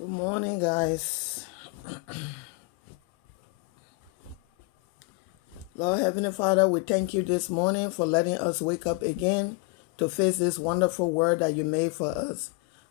Good morning, guys. Lord Heavenly Father, we thank you this morning for letting us wake up again to face this wonderful word that you made for us.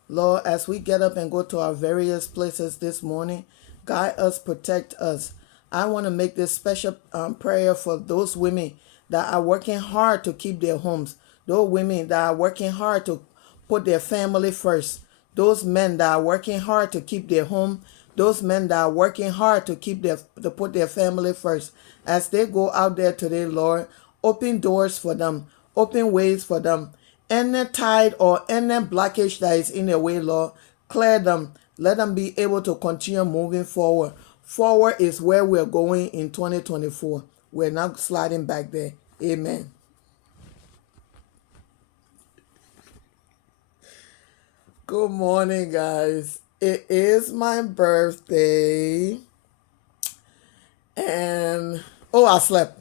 Lord, as we get up and go to our various places this morning, guide us, protect us. I want to make this special prayer for those women that are working hard to keep their homes, those women that are working hard to put their family first, those men that are working hard to keep their home, those men that are working hard to put their family first. As they go out there today, Lord, open doors for them, open ways for them. Any tide or any blockage that is in their way, Lord, clear them. Let them be able to continue moving forward. Forward is where we're going in 2024. We're not sliding back there. Amen. Good morning, guys. It is my birthday. And, oh, I slept.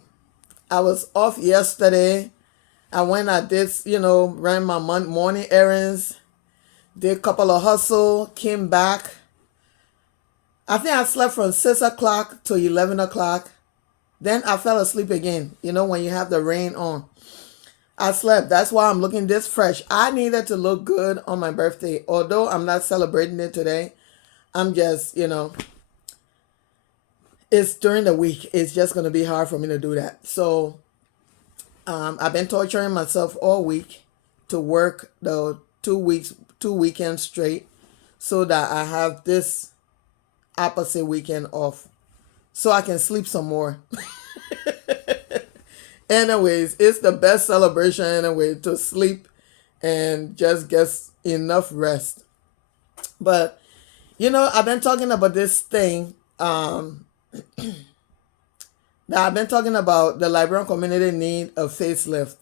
I was off yesterday. I went, I did, ran my morning errands, did a couple of hustle, came back. I think I slept from 6 o'clock to 11 o'clock. Then I fell asleep again, when you have the rain on. I slept. That's why I'm looking this fresh. I needed to look good on my birthday. Although I'm not celebrating it today, I'm just, it's during the week. It's just going to be hard for me to do that. So I've been torturing myself all week to work the 2 weekends straight so that I have this opposite weekend off so I can sleep some more. Anyways, it's the best celebration anyway, to sleep and just get enough rest. But, I've been talking about this thing that I've been talking about. The Liberian community need a facelift.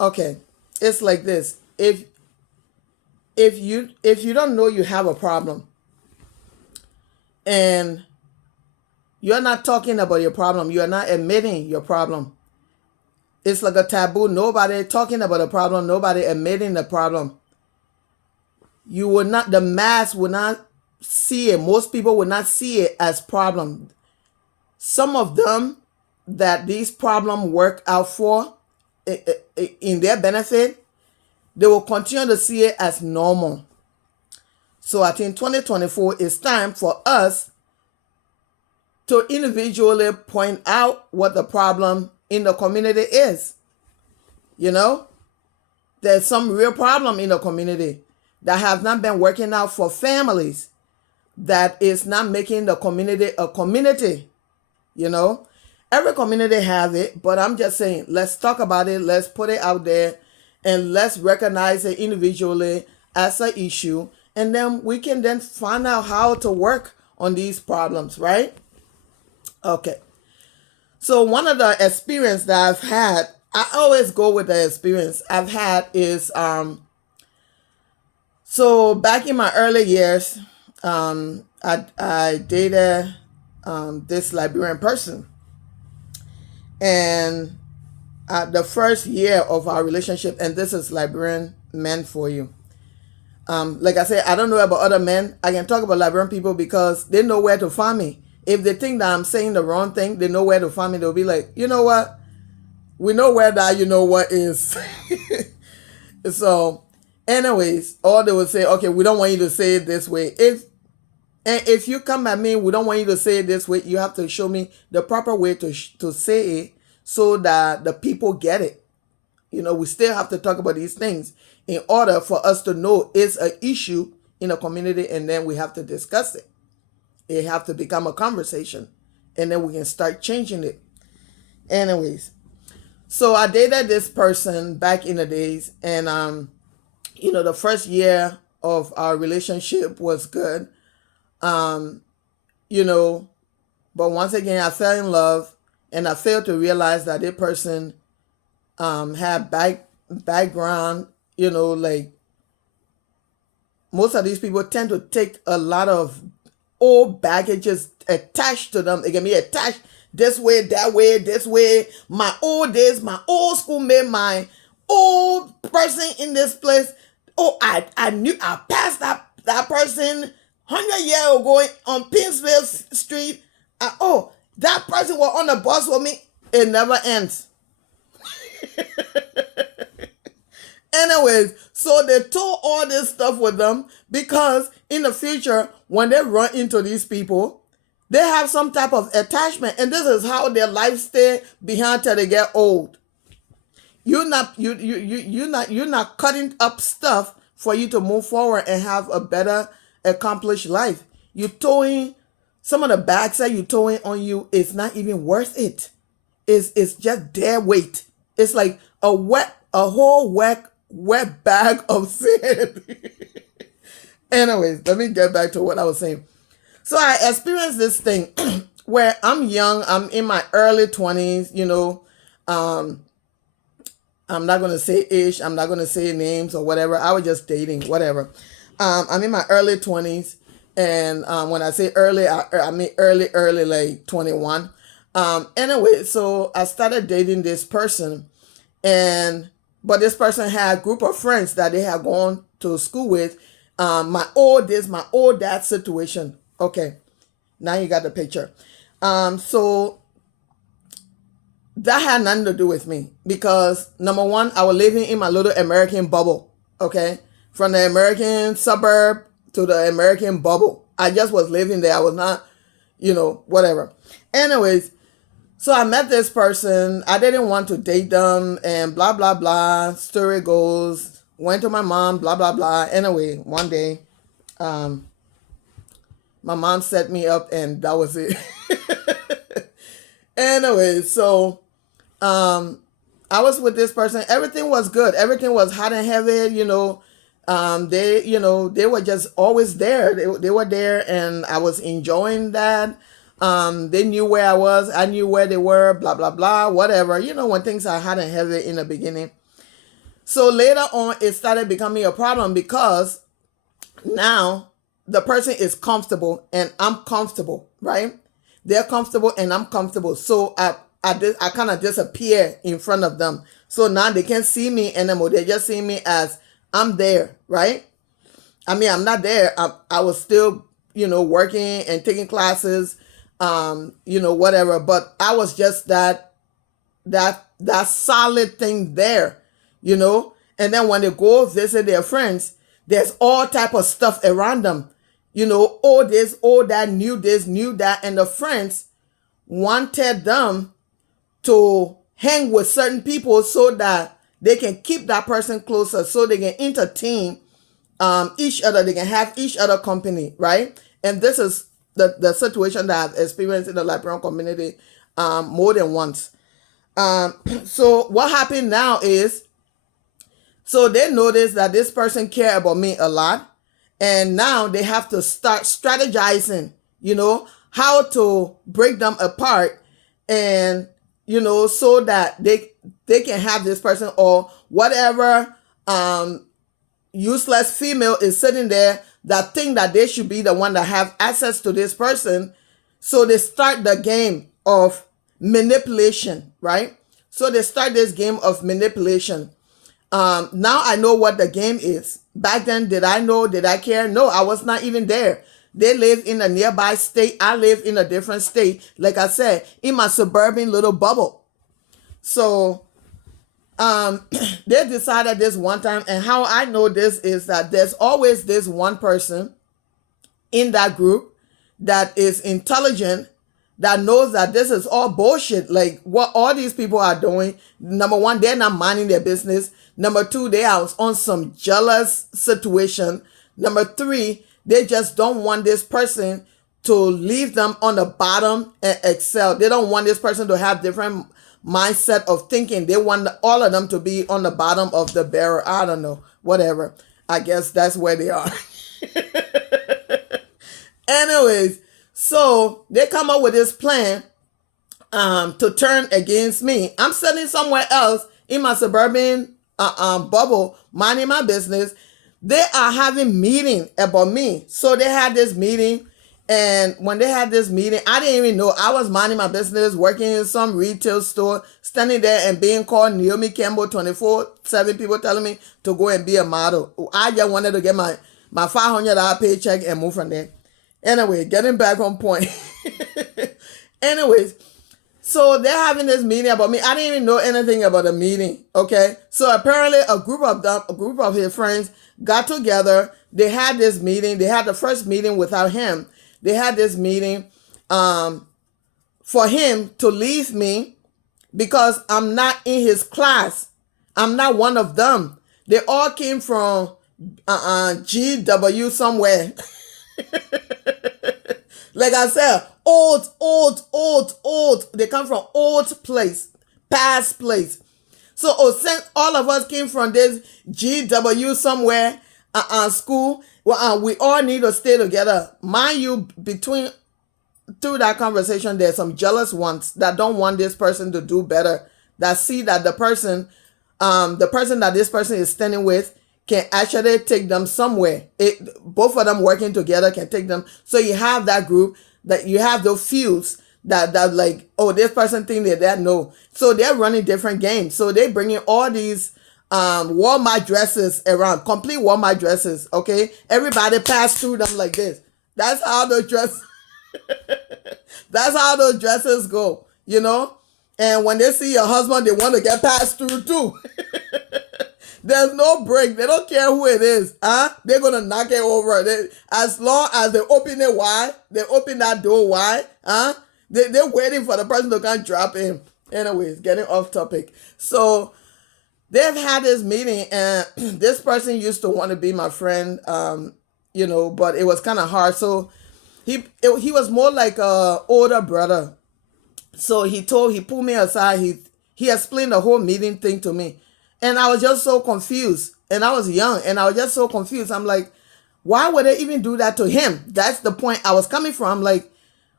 Okay, it's like this. If you don't know you have a problem and you're not talking about your problem, you're not admitting your problem. It's like a taboo. Nobody talking about a problem, nobody admitting the problem. The mass will not see it. Most people will not see it as problem. Some of them that these problems work out for in their benefit, they will continue to see it as normal. So I think 2024 is time for us to individually point out what the problem in the community is. There's some real problem in the community that have not been working out for families, that is not making the community a community. Every community have it, but I'm just saying, let's talk about it, let's put it out there, and let's recognize it individually as an issue, and then we can then find out how to work on these problems, right? Okay. So one of the experience that I've had, I always go with the experience I've had is so back in my early years, I dated this Liberian person, and the first year of our relationship, and this is Liberian men for you. Like I said, I don't know about other men. I can talk about Liberian people because they know where to find me. If they think that I'm saying the wrong thing, they know where to find me. They'll be like, you know what? We know where that you know what is. So, anyways, or they will say, okay, we don't want you to say it this way. If you come at me, we don't want you to say it this way. You have to show me the proper way to say it so that the people get it. We still have to talk about these things in order for us to know it's an issue in a community, and then we have to discuss it. It have to become a conversation, and then we can start changing it. Anyways, so I dated this person back in the days, and the first year of our relationship was good. But once again, I fell in love, and I failed to realize that this person had background, like most of these people tend to take a lot of old baggages attached to them. It can be attached this way, that way, this way. My old days, my old schoolmate, my old person in this place. Oh, I knew I passed that person 100 years ago on Pinsville Street. Oh, that person was on the bus with me. It never ends. Anyways, so they told all this stuff with them because in the future, when they run into these people, they have some type of attachment, and this is how their life stay behind till they get old. You're not cutting up stuff for you to move forward and have a better accomplished life. You're towing some of the bags that you're towing on you is not even worth it. It's just their weight. It's like a whole wet bag of sand. Anyways, let me get back to what I was saying. So I experienced this thing where I'm young, I'm in my early 20s, I'm not going to say age, I'm not going to say names or whatever. I was just dating, whatever. I'm in my early 20s. And when I say early, I mean early, like 21. Anyway, so I started dating this person. But this person had a group of friends that they had gone to school with. My old dad situation. Okay, now you got the picture. So that had nothing to do with me because number one, I was living in my little American bubble. Okay, from the American suburb to the American bubble. I just was living there. I was not, whatever. Anyways, so I met this person. I didn't want to date them and blah, blah, blah. Story goes, went to my mom, blah, blah, blah. Anyway, one day, my mom set me up and that was it. Anyway, so I was with this person. Everything was good. Everything was hot and heavy, they were just always there. They were there and I was enjoying that. They knew where I was. I knew where they were, blah, blah, blah, whatever. When things are hot and heavy in the beginning. So later on, it started becoming a problem because now the person is comfortable and I'm comfortable, right? They're comfortable and I'm comfortable. So I kind of disappear in front of them. So now they can't see me anymore. They just see me as I'm there, right? I mean, I'm not there. I was still, working and taking classes, whatever. But I was just that solid thing there, And then when they go visit their friends, there's all type of stuff around them, all this, all that, knew this, knew that, and the friends wanted them to hang with certain people so that they can keep that person closer, so they can entertain each other. They can have each other company, right? And this is the situation that I've experienced in the Liberian community more than once. So what happened now is, so they noticed that this person cared about me a lot. And now they have to start strategizing, how to break them apart and, so that they can have this person or whatever useless female is sitting there that think that they should be the one that have access to this person. So they start the game of manipulation, right? So they start this game of manipulation. Now I know what the game is. Back then, did I know? Did I care? No, I was not even there. They live in a nearby state. I live in a different state. Like I said, in my suburban little bubble. So they decided this one time, and how I know this is that there's always this one person in that group that is intelligent, that knows that this is all bullshit. Like what all these people are doing. Number one, they're not minding their business. Number two, they are on some jealous situation. Number three, they just don't want this person to leave them on the bottom and excel. They don't want this person to have different mindset of thinking. They want all of them to be on the bottom of the barrel. I don't know, whatever. I guess that's where they are. Anyways, so they come up with this plan to turn against me. I'm sitting somewhere else in my suburban bubble, minding my business. They are having meeting about me. So they had this meeting, and when they had this meeting, I didn't even know. I was minding my business, working in some retail store, standing there and being called Naomi Campbell 24/7, people telling me to go and be a model. I just wanted to get my $500 paycheck and move from there. Anyway, getting back on point. Anyways, so they're having this meeting about me. I didn't even know anything about the meeting. Okay. So apparently a group of his friends got together. They had this meeting. They had the first meeting without him. They had this meeting for him to leave me because I'm not in his class. I'm not one of them. They all came from GW somewhere. Like I said, old. They come from old place, past place. So since all of us came from this GW somewhere school, well, we all need to stay together. Mind you, through that conversation, there's some jealous ones that don't want this person to do better, that see that the person that this person is standing with can actually take them somewhere. Both of them working together can take them. So you have that group, that you have those fews that like, oh, this person think that no. So they're running different games. So they bringing all these Walmart dresses around, complete Walmart dresses. Okay, everybody pass through them like this. That's how those dresses. That's how those dresses go. You know, and when they see your husband, they want to get passed through too. There's no break. They don't care who it is. They're going to knock it over. As long as they open it wide, they open that door wide. They're waiting for the person to come drop in. Anyways, getting off topic. So they've had this meeting, and this person used to want to be my friend, but it was kind of hard. So he was more like a older brother. So he pulled me aside. He explained the whole meeting thing to me. And I was just so confused. And I was young and I was just so confused. I'm like, why would they even do that to him? That's the point I was coming from. Like,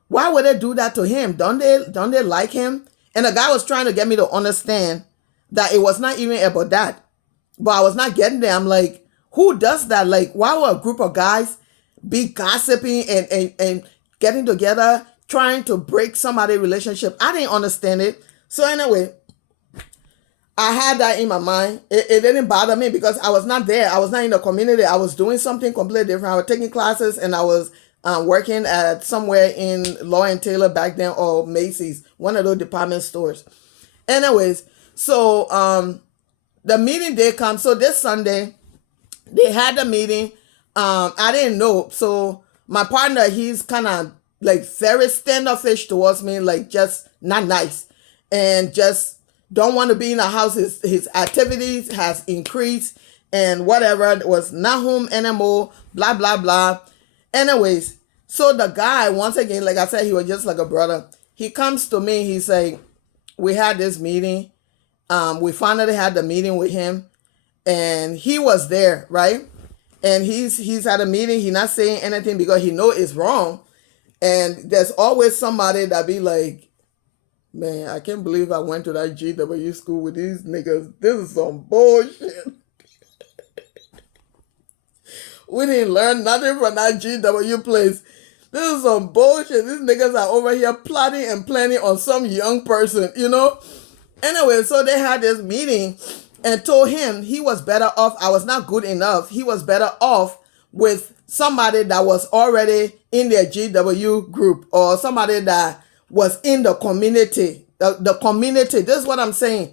why would they do that to him? Don't they like him? And the guy was trying to get me to understand that it was not even about that. But I was not getting there. I'm like, who does that? Like, why would a group of guys be gossiping and getting together, trying to break somebody's relationship? I didn't understand it. So anyway, I had that in my mind. It didn't bother me because I was not there. I was not in the community. I was doing something completely different. I was taking classes and I was working at somewhere in Lord & Taylor back then, or Macy's, one of those department stores. Anyways, so the meeting day comes. So this Sunday, they had the meeting. I didn't know. So my partner, he's kind of like very standoffish towards me, like just not nice, and just don't want to be in the house. His activities has increased and whatever, was not home anymore, blah, blah, blah. Anyways, so the guy, once again, like I said, he was just like a brother. He comes to me, he's like, we had this meeting. We finally had the meeting with him and he was there, right? And he's at a meeting, he's not saying anything because he know it's wrong. And there's always somebody that be like, man, I can't believe I went to that GW school with these niggas. This is some bullshit. We didn't learn nothing from that GW place. This is some bullshit. These niggas are over here plotting and planning on some young person, you know? Anyway, so they had this meeting and told him he was better off. I was not good enough. He was better off with somebody that was already in their GW group, or somebody that was in the community. The community, this is what I'm saying.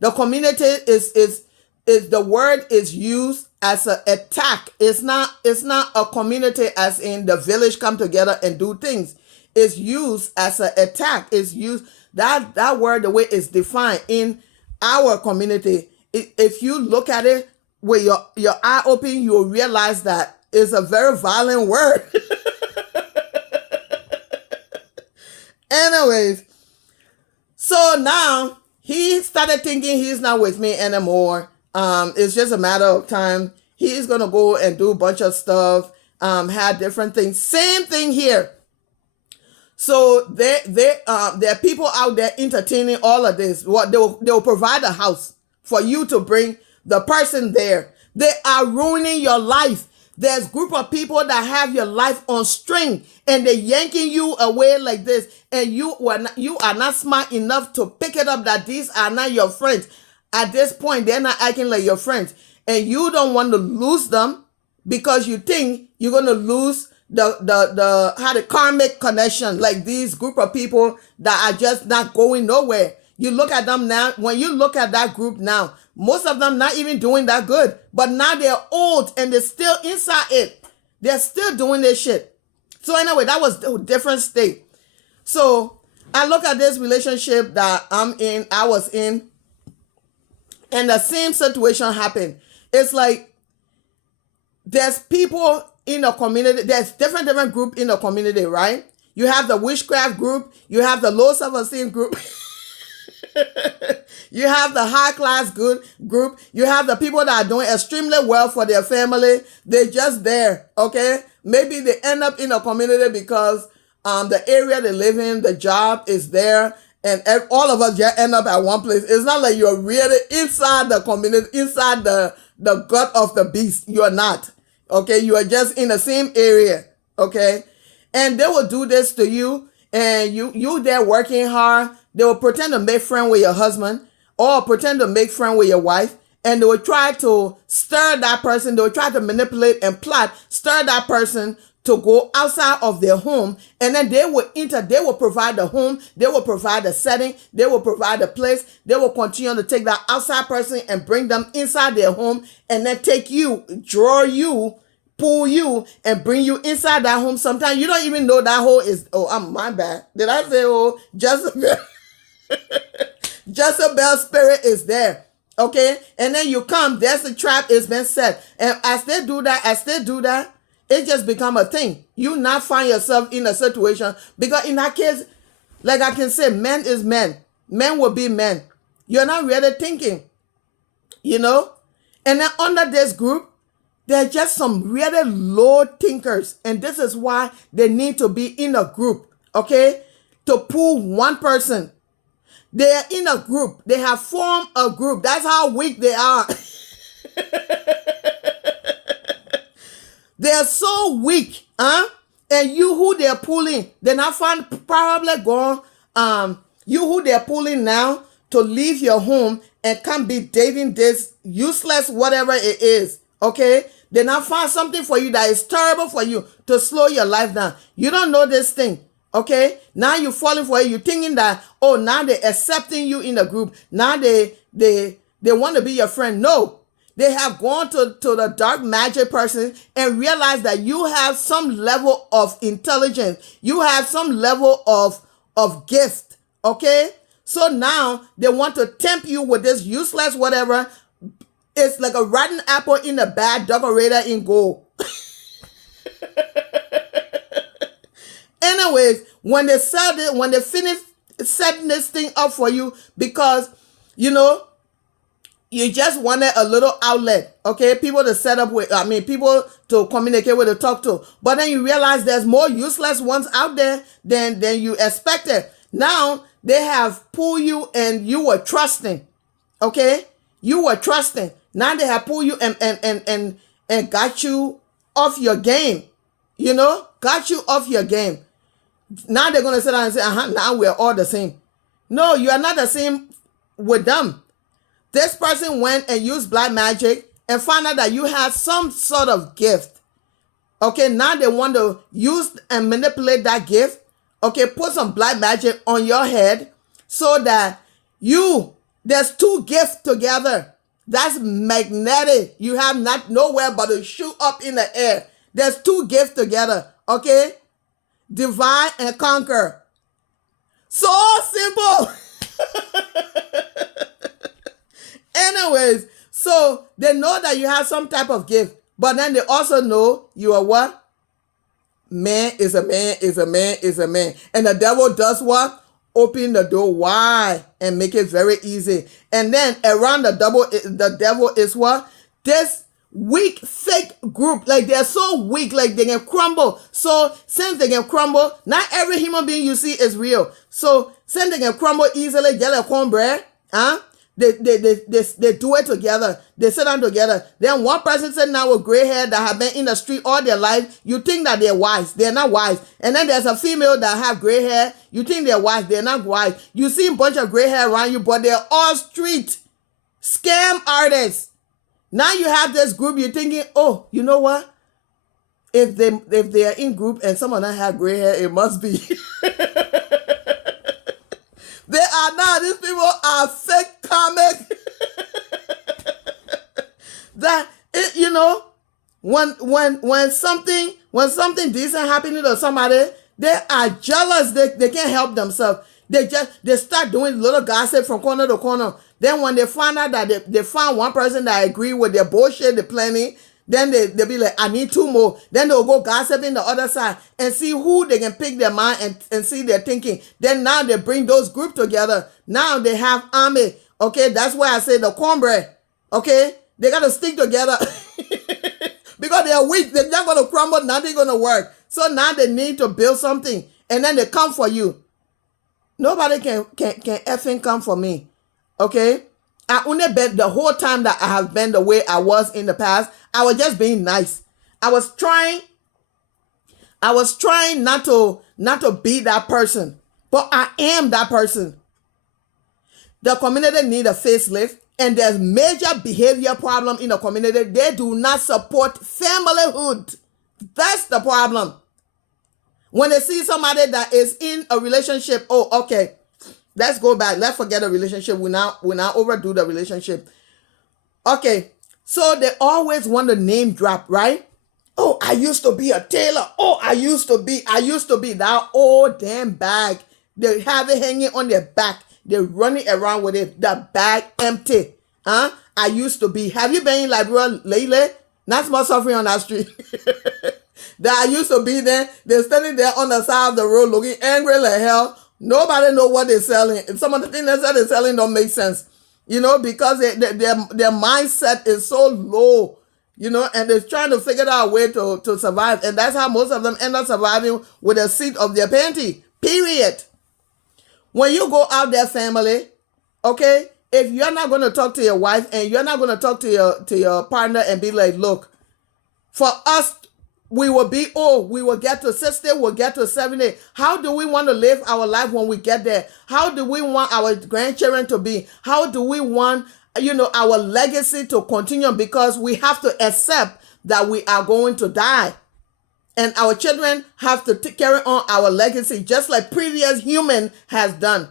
The community is the word is used as an attack. It's not a community as in the village come together and do things. It's used as an attack. It's used, that word, the way it's defined in our community. If you look at it with your eye open, you'll realize that it's a very violent word. Anyways, so now he started thinking he's not with me anymore. It's just a matter of time. He's gonna go and do a bunch of stuff, had different things. Same thing here. So there are people out there entertaining all of this. What they'll provide a house for you to bring the person there. They are ruining your life. There's a group of people that have your life on string and they're yanking you away like this, and you are not smart enough to pick it up that these are not your friends. At this point, they're not acting like your friends, and you don't want to lose them because you think you're going to lose the karmic connection, like these group of people that are just not going nowhere. You look at them now, when you look at that group now, most of them not even doing that good, but now they're old and they're still inside it. They're still doing this shit. So anyway, that was a different state. So I look at this relationship that I was in, and the same situation happened. It's like there's people in the community, there's different group in the community, right? You have the witchcraft group, you have the low self-esteem group, you have the high class good group, you have the people that are doing extremely well for their family. They're just there, okay? Maybe they end up in a community because the area they live in, the job is there, and all of us just end up at one place. It's not like you're really inside the community, inside the gut of the beast. You're not, okay? You are just in the same area, okay? And they will do this to you, and you there working hard. They will pretend to make friend with your husband or pretend to make friend with your wife, and they will try to stir that person. They will try to manipulate and plot, stir that person to go outside of their home, and then they will provide the home, they will provide the setting, they will provide the place, they will continue to take that outside person and bring them inside their home, and then take you, draw you, pull you, and bring you inside that home. Sometimes you don't even know that hole is, my bad. Did I say, Jezebel? Jezebel spirit is there. Okay? And then you come, there's the trap, it's been set. And as they do that, it just become a thing. You not find yourself in a situation, because in that case, like I can say, men is men. Men will be men. You're not really thinking, you know? And then under this group, there are just some really low thinkers. And this is why they need to be in a group, okay? To pull one person. They are in a group. They have formed a group. That's how weak they are. They are so weak, huh? And you who they're pulling, they're not probably going, you who they're pulling now to leave your home and come be dating this useless whatever it is, okay? They not find something for you that is terrible for you to slow your life down. You don't know this thing, okay? Now you're falling for it. You're thinking that, now they're accepting you in the group. Now they want to be your friend. No. They have gone to the dark magic person and realized that you have some level of intelligence. You have some level of gift, okay? So now they want to tempt you with this useless whatever. It's like a rotten apple in a bag, decorator in gold. Anyways, when they sell it, when they finish setting this thing up for you, because, you know, you just wanted a little outlet, okay? People to set up with, people to communicate with, to talk to. But then you realize there's more useless ones out there than you expected. Now, they have pulled you and you were trusting, okay? You were trusting. Now they have pulled you and got you off your game, you know? Got you off your game. Now they're going to sit down and say, now we're all the same. No, you are not the same with them. This person went and used black magic and found out that you had some sort of gift. Okay, now they want to use and manipulate that gift. Okay, put some black magic on your head so that there's two gifts together. That's magnetic. You have nowhere but to shoot up in the air. There's two gifts together. Okay, divide and conquer. So simple. Anyways, so they know that you have some type of gift, but then they also know you are what? Man is a man, is a man, is a man. And the devil does what? Open the door wide and make it very easy. And then around the devil is what? This weak, fake group. Like they're so weak, like they can crumble. So since they can crumble, not every human being you see is real. So since they can crumble easily, get a cornbread, huh? They do it together. They sit down together. Then one person sitting down with gray hair that have been in the street all their life. You think that they're wise. They're not wise. And then there's a female that have gray hair. You think they're wise. They're not wise. You see a bunch of gray hair around you, but they're all street scam artists. Now you have this group. You're thinking, you know what? if they are in group and some of them have gray hair, it must be. They are not. These people are fake comic. That it, when something decent happening to somebody, they are jealous. They can't help themselves. They start doing little gossip from corner to corner. Then when they find out that they found one person that agree with their bullshit, they're planning, then they'll be like, I need two more. Then they'll go gossiping the other side and see who they can pick their mind and see their thinking. Then now they bring those groups together. Now they have army. Okay, that's why I say the cornbread. Okay, they got to stick together because they are weak. They're not going to crumble. Nothing going to work. So now they need to build something, and then they come for you. Nobody can effing come for me. Okay, I only been the whole time that I have been the way I was in the past. I was just being nice. I was trying not to be that person, but I am that person. The community need a facelift, and there's major behavior problem in the community. They do not support familyhood. That's the problem. When they see somebody that is in a relationship, oh, okay, let's go back. Let's forget the relationship. We now overdo the relationship. Okay, so they always want to name drop, right? Oh, I used to be a tailor. Oh, I used to be that old damn bag. They have it hanging on their back. They're running around with it. The bag empty. Huh? I used to be. Have you been in Liberia lately? Not much suffering on that street. That I used to be there. They're standing there on the side of the road looking angry like hell. Nobody know what they're selling. And some of the things that they're selling don't make sense. Because their mindset is so low. And they're trying to figure out a way to survive. And that's how most of them end up surviving, with a seat of their panty. Period. When you go out there, family, okay, if you're not going to talk to your wife and you're not going to talk to your partner and be like, look, for us, we will be old. We will get to 60. We'll get to 70. How do we want to live our life when we get there? How do we want our grandchildren to be? How do we want, our legacy to continue? Because we have to accept that we are going to die. And our children have to carry on our legacy just like previous human has done.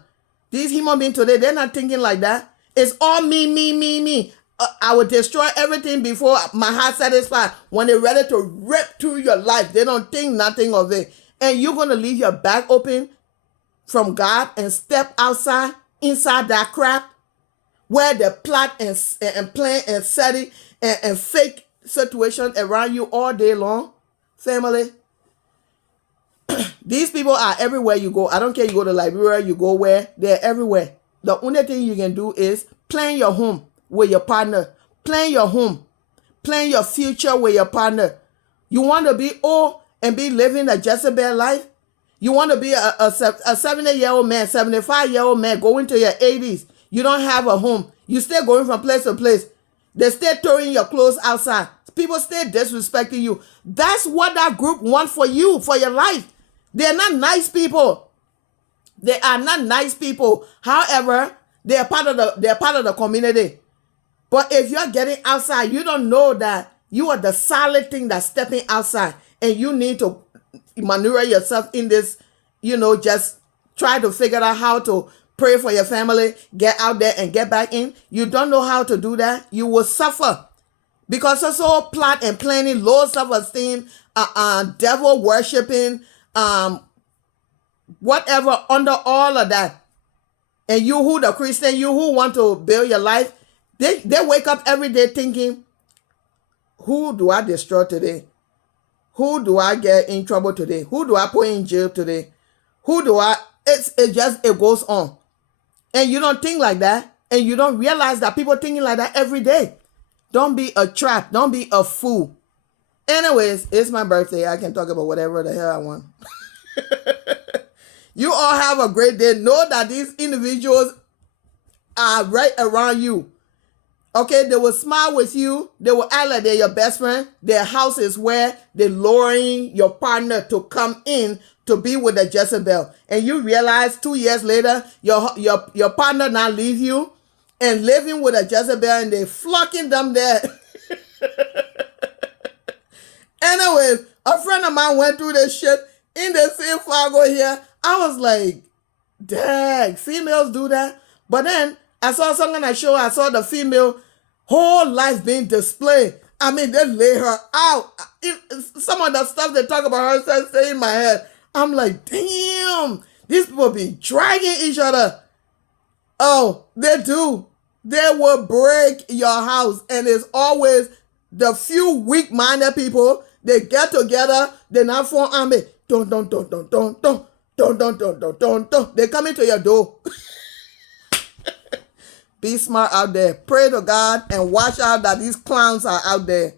These human beings today, they're not thinking like that. It's all me, me, me, me. I will destroy everything before my heart satisfied. When they're ready to rip through your life, they don't think nothing of it. And you're going to leave your back open from God and step inside that crap where they plot and plan and set it and fake situation around you all day long. Family, these people are everywhere you go. I don't care, you go to Liberia, you go where, they're everywhere. The only thing you can do is plan your home with your partner. Plan your home. Plan your future with your partner. You want to be old and be living a Jezebel life? You want to be a 70-year-old man, 75-year-old man, going to your 80s. You don't have a home. You still going from place to place. They still throwing your clothes outside. People still disrespecting you. That's what that group wants for you, for your life. They're not nice people. They are not nice people. However, they're part of the community. But if you're getting outside, you don't know that you are the solid thing that's stepping outside, and you need to maneuver yourself in this, just try to figure out how to pray for your family, get out there and get back in. You don't know how to do that, you will suffer. Because it's all plot and planning, low self-esteem, devil worshiping, whatever under all of that. And you who the Christian, you who want to build your life, they wake up every day thinking, who do I destroy today? Who do I get in trouble today? Who do I put in jail today? It goes on. And you don't think like that. And you don't realize that people thinking like that every day. Don't be a trap. Don't be a fool. Anyways, it's my birthday. I can talk about whatever the hell I want. You all have a great day. Know that these individuals are right around you. Okay, they will smile with you. They will act like they're your best friend. Their house is where they're luring your partner to come in to be with the Jezebel. And you realize 2 years later, your partner now leave you and living with a Jezebel, and they flocking them there. Anyways, a friend of mine went through this shit in the same Fargo here. I was like, dang, females do that. But then I saw something on a show. I saw the female whole life being displayed. I mean, they lay her out. Some of the stuff they talk about her stay in my head. I'm like, damn, these people be dragging each other. Oh, they do. They will break your house. And it's always the few weak-minded people. They get together. They not form army. Don't. They come into your door. Be smart out there. Pray to God and watch out that these clowns are out there.